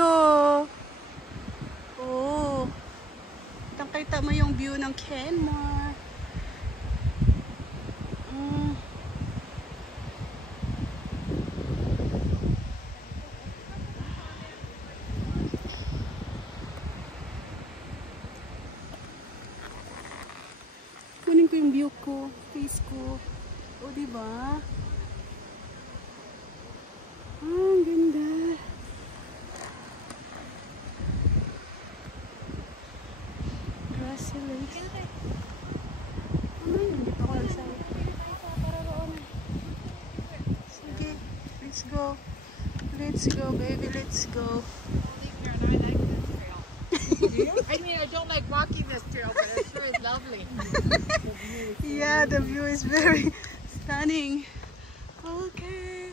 ganda. Oh. Kitang-kita mo yung view ng Kenmore. Kunin ko yung view ko, face ko. O, diba? Ang ganda. Grassy Lakes. Dito ko lang sa'yo. Sige, let's go. Let's go, baby, let's go. I mean, I don't like walking this trail, but I'm sure it's lovely. Yeah, the view is very stunning. Okay.